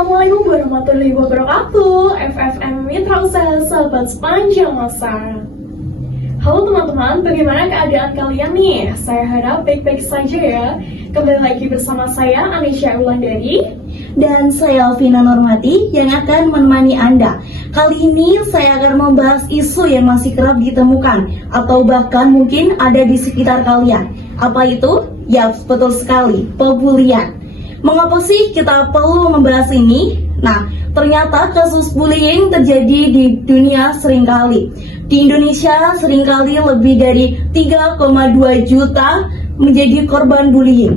Assalamualaikum warahmatullahi wabarakatuh. FFM Mitra Usaha Sahabat Sepanjang Masa. Halo teman-teman, bagaimana keadaan kalian nih? Saya harap baik-baik saja ya. Kembali lagi bersama saya Anisha Wulandari dan saya Alvina Normati yang akan menemani Anda. Kali ini saya akan membahas isu yang masih kerap ditemukan atau bahkan mungkin ada di sekitar kalian. Apa itu? Ya, betul sekali, pembulian. Mengapa sih kita perlu membahas ini? Nah, ternyata kasus bullying terjadi di dunia seringkali. Di Indonesia seringkali lebih dari 3,2 juta menjadi korban bullying.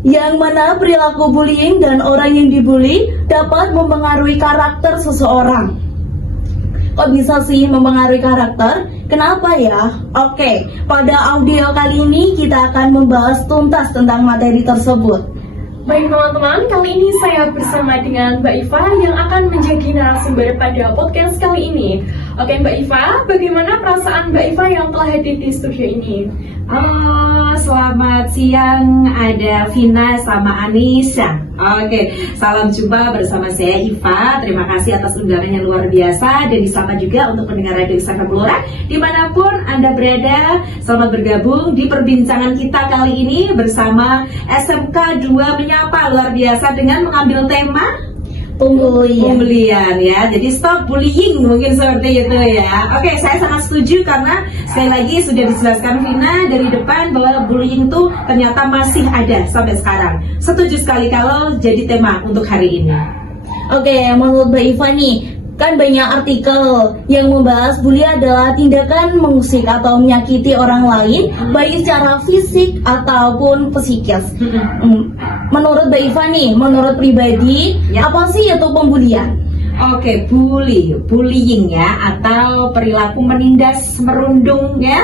Yang mana perilaku bullying dan orang yang dibully dapat mempengaruhi karakter seseorang. Kok bisa sih mempengaruhi karakter? Kenapa ya? Oke, pada audio kali ini kita akan membahas tuntas tentang materi tersebut. Baik teman-teman, kali ini saya bersama dengan Mbak Iva yang akan menjadi narasumber pada podcast kali ini. Oke Mbak Iva, bagaimana perasaan Mbak Iva yang telah hadir di studio ini? Selamat siang, ada Vina sama Anisha. Oke, salam jumpa bersama saya Iva. Terima kasih atas undangan yang luar biasa dan disapa juga untuk pendengar Radio Istana Blora dimanapun Anda berada. Selamat bergabung di perbincangan kita kali ini bersama SMK 2 Menyapa luar biasa dengan mengambil tema pembulian ya. Jadi stop bullying mungkin seperti itu ya. Oke, saya sangat setuju karena sekali lagi sudah dijelaskan Vina dari depan bahwa bullying itu ternyata masih ada sampai sekarang. Setuju sekali kalau jadi tema untuk hari ini. Oke, menurut Mbak Iva nih, kan banyak artikel yang membahas bully adalah tindakan mengusik atau menyakiti orang lain, baik secara fisik ataupun psikis. Menurut Mbak Iva nih, menurut pribadi, apa sih itu pembulian? Oke, bullying ya, atau perilaku menindas, merundung ya.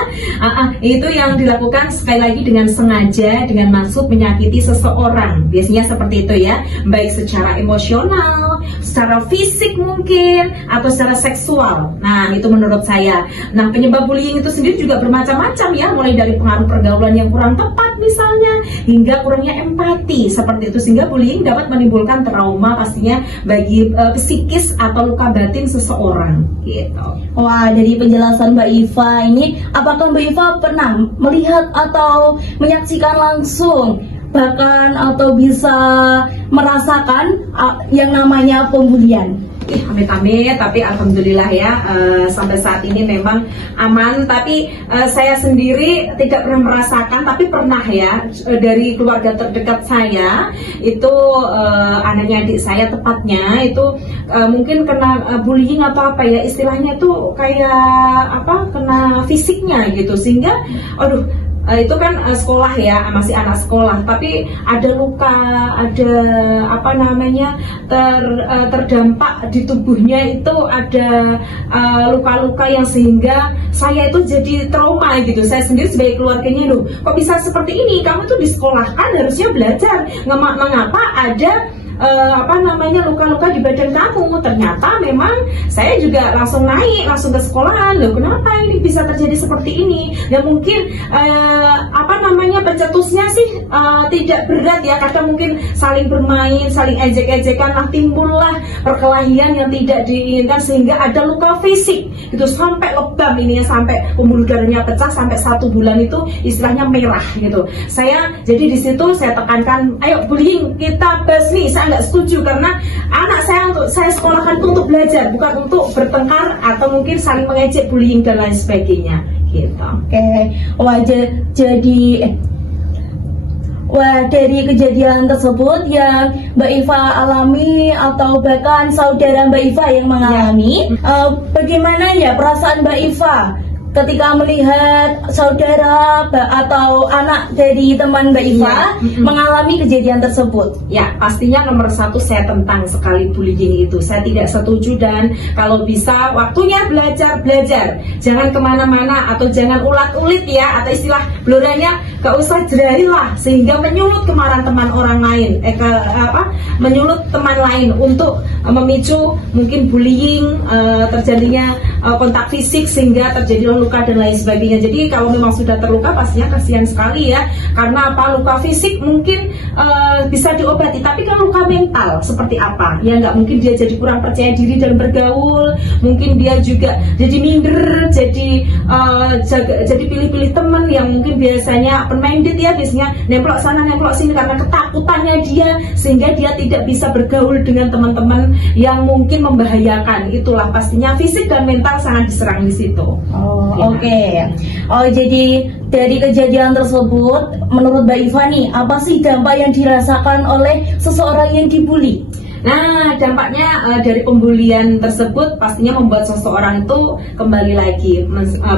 Itu yang dilakukan sekali lagi dengan sengaja, dengan maksud menyakiti seseorang. Biasanya seperti itu ya, baik secara emosional, secara fisik mungkin, atau secara seksual. Nah, itu menurut saya. Nah, penyebab bullying itu sendiri juga bermacam-macam ya, mulai dari pengaruh pergaulan yang kurang tepat misalnya, hingga kurangnya empati seperti itu, sehingga bullying dapat menimbulkan trauma pastinya bagi psikis atau luka batin seseorang gitu. Wah, dari penjelasan Mbak Iva ini, apakah Mbak Iva pernah melihat atau menyaksikan langsung bahkan atau bisa merasakan yang namanya pembulian? Amit-amit, tapi alhamdulillah ya sampai saat ini memang aman. Tapi saya sendiri tidak pernah merasakan, tapi pernah ya dari keluarga terdekat saya itu anaknya adik saya tepatnya itu mungkin kena bullying atau apa ya istilahnya tuh kayak apa kena fisiknya gitu sehingga itu kan sekolah ya, masih anak sekolah, tapi ada luka, ada apa namanya terdampak di tubuhnya itu ada luka-luka yang sehingga saya itu jadi trauma gitu. Saya sendiri sebagai keluarganya, loh kok bisa seperti ini, kamu tuh disekolahkan harusnya belajar, mengapa ada luka-luka di badan kamu. Ternyata memang saya juga langsung ke sekolahan, loh kenapa ini bisa terjadi seperti ini. Dan mungkin pencetusnya sih tidak berat ya, kadang mungkin saling bermain, saling ejek-ejekan lah, timbullah perkelahian yang tidak diinginkan sehingga ada luka fisik itu sampai lebam ini, sampai pembuluh darahnya pecah, sampai 1 bulan itu istilahnya merah gitu. Saya jadi di situ saya tekankan, ayo bullying kita basmi. Saya nggak setuju karena anak saya untuk saya sekolahkan itu untuk belajar, bukan untuk bertengkar atau mungkin saling mengejek, bullying dan lain sebagainya gitu. Dari kejadian tersebut yang Mbak Iva alami atau bahkan saudara Mbak Iva yang mengalami, bagaimana ya perasaan Mbak Iva ketika melihat saudara atau anak dari teman Mbak Iva mengalami kejadian tersebut? Ya, pastinya nomor 1 saya tentang sekali bullying itu. Saya tidak setuju dan kalau bisa waktunya belajar. Jangan kemana-mana atau jangan ulat-ulit ya, atau istilah bloranya gak usah jerahi lah sehingga menyulut kemarahan teman orang lain, menyulut teman lain untuk memicu mungkin bullying, terjadinya kontak fisik sehingga terjadi luka dan lain sebagainya. Jadi kalau memang sudah terluka pastinya kasihan sekali ya, karena apa, luka fisik mungkin bisa diobati, tapi kalau luka mental seperti apa ya, nggak mungkin dia jadi kurang percaya diri dalam bergaul, mungkin dia juga jadi minder, jadi pilih-pilih teman yang mungkin biasanya open minded ya, biasanya nemplok sana nemplok sini karena ketakutannya dia, sehingga dia tidak bisa bergaul dengan teman-teman yang mungkin membahayakan. Itulah pastinya fisik dan mental sangat diserang di situ. Oh, Ya. oke. Oh, jadi dari kejadian tersebut, menurut Mbak Iva nih, apa sih dampak yang dirasakan oleh seseorang yang dibully? Nah, dampaknya dari pembulian tersebut pastinya membuat seseorang itu kembali lagi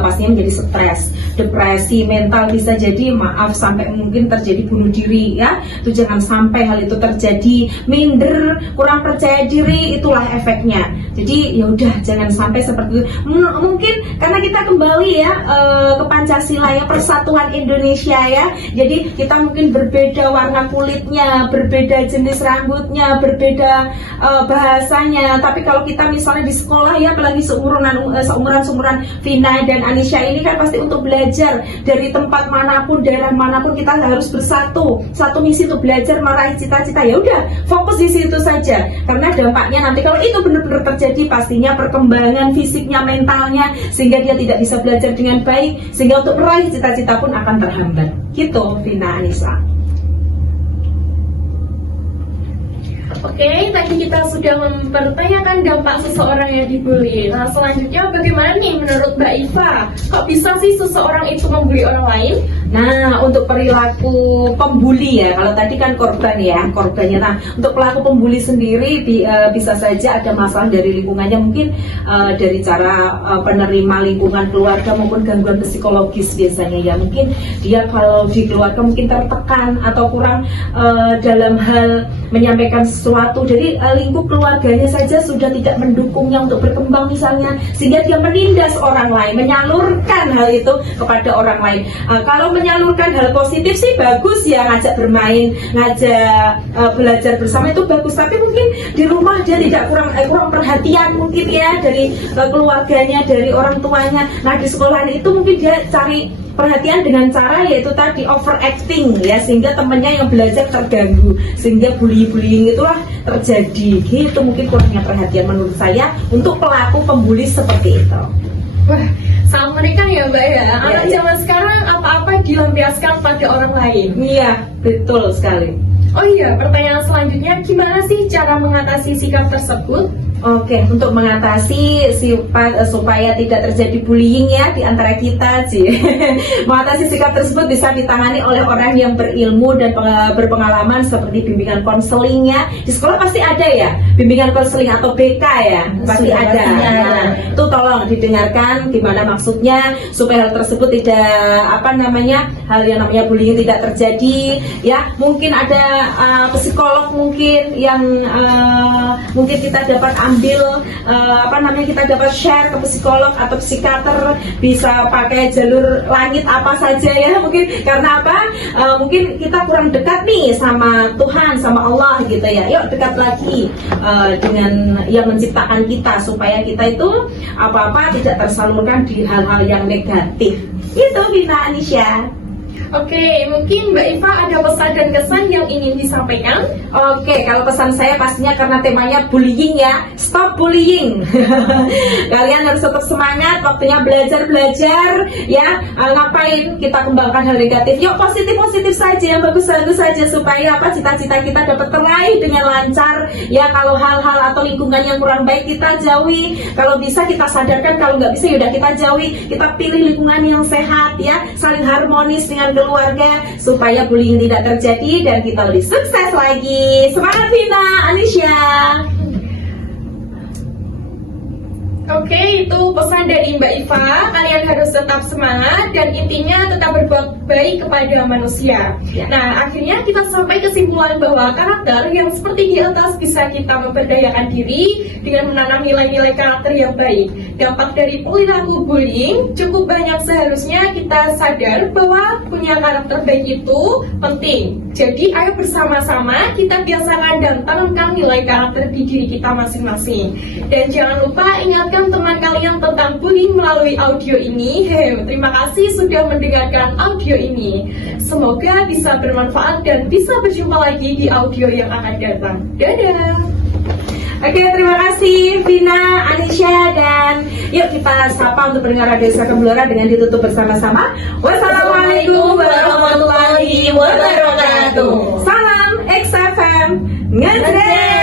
pastinya menjadi stres, depresi, mental, bisa jadi sampai mungkin terjadi bunuh diri ya. Itu jangan sampai hal itu terjadi, minder, kurang percaya diri, itulah efeknya. Jadi ya udah jangan sampai seperti itu. Mungkin karena kita kembali ya ke Pancasila ya, persatuan Indonesia ya. Jadi kita mungkin berbeda warna kulitnya, berbeda jenis rambutnya, berbeda bahasanya, tapi kalau kita misalnya di sekolah ya, apalagi seumuran Vina dan Anisha ini kan pasti untuk belajar dari tempat manapun, daerah manapun, kita harus bersatu, satu misi untuk belajar meraih cita-cita. Ya udah fokus di situ saja, karena dampaknya nanti kalau itu benar-benar terjadi pastinya perkembangan fisiknya, mentalnya, sehingga dia tidak bisa belajar dengan baik, sehingga untuk meraih cita-cita pun akan terhambat. Gitu Vina, Anissa. Oke, tadi kita sudah mempertanyakan dampak seseorang yang dibully. Nah, selanjutnya bagaimana nih menurut Mbak Iva? Kok bisa sih seseorang itu membuli orang lain? Nah, untuk perilaku pembuli ya, kalau tadi kan korban ya, korbannya. Nah, untuk pelaku pembuli sendiri bisa saja ada masalah dari lingkungannya, mungkin dari cara penerima lingkungan keluarga maupun gangguan psikologis biasanya ya. Mungkin dia kalau di keluarga mungkin tertekan atau kurang dalam hal menyampaikan sesuatu, jadi lingkup keluarganya saja sudah tidak mendukungnya untuk berkembang misalnya, sehingga dia menindas orang lain, menyalurkan hal itu kepada orang lain. Kalau menyalurkan hal positif sih bagus ya, ngajak bermain, ngajak belajar bersama itu bagus, tapi mungkin di rumah dia tidak kurang perhatian mungkin ya dari keluarganya, dari orang tuanya. Nah, di sekolah itu mungkin dia cari perhatian dengan cara yaitu tadi overacting ya, sehingga temannya yang belajar terganggu, sehingga bullying itulah terjadi. Gitu mungkin kurangnya perhatian menurut saya untuk pelaku pembuli seperti itu. Wah, sangat mengerikan ya Mbak ya. Anak zaman sekarang apa-apa dilampiaskan pada orang lain. Iya, betul sekali. Oh iya, pertanyaan selanjutnya, gimana sih cara mengatasi sikap tersebut? Oke, untuk mengatasi sifat supaya tidak terjadi bullying ya di antara kita sih. Mengatasi sikap tersebut bisa ditangani oleh orang yang berilmu dan berpengalaman seperti bimbingan konseling ya. Di sekolah pasti ada ya, bimbingan konseling atau BK ya, pasti Sudah, ada. pastinya ada. Nah, itu tolong didengarkan gimana maksudnya supaya hal tersebut tidak hal yang namanya bullying tidak terjadi ya. Mungkin ada psikolog mungkin yang mungkin kita dapat ambil kita dapat share ke psikolog atau psikiater, bisa pakai jalur langit apa saja ya, mungkin karena mungkin kita kurang dekat nih sama Tuhan, sama Allah gitu ya. Yuk dekat lagi dengan yang menciptakan kita supaya kita itu apa-apa tidak tersalurkan di hal-hal yang negatif. Itu Vina, Anisha. Oke, mungkin Mbak Iva ada pesan dan kesan yang ingin disampaikan? Oke, kalau pesan saya pastinya karena temanya bullying ya, stop bullying. Kalian harus tetap semangat, waktunya belajar ya. Ngapain kita kembangkan hal negatif? Yuk positif saja, yang bagus saja supaya cita-cita kita dapat teraih dengan lancar ya. Kalau hal-hal atau lingkungan yang kurang baik kita jauhi. Kalau bisa kita sadarkan, kalau nggak bisa yaudah kita jauhi. Kita pilih lingkungan yang sehat ya, saling harmonis dengan keluarga supaya bullying tidak terjadi dan kita lebih sukses lagi. Semangat Vina, Anisha. Oke, itu pesan dari Mbak Iva. Syifa, kalian harus tetap semangat dan intinya tetap berbuat baik kepada manusia. Ya. Nah, akhirnya kita sampai kesimpulan bahwa karakter yang seperti di atas bisa kita memberdayakan diri dengan menanam nilai-nilai karakter yang baik. Dampak dari perilaku bullying cukup banyak, seharusnya kita sadar bahwa punya karakter baik itu penting. Jadi ayo bersama-sama kita biasakan dan tanamkan nilai karakter di diri kita masing-masing. Dan jangan lupa ingatkan teman kalian tentang bullying melalui audio ini. Terima kasih sudah mendengarkan audio ini. Semoga bisa bermanfaat dan bisa berjumpa lagi di audio yang akan datang. Dadah! Oke, terima kasih Vina, Anisha, dan yuk kita sapa untuk pendengar Radio Saka Blora dengan ditutup bersama-sama. Wassalamualaikum warahmatullahi wabarakatuh. Salam XFM Ngedreng.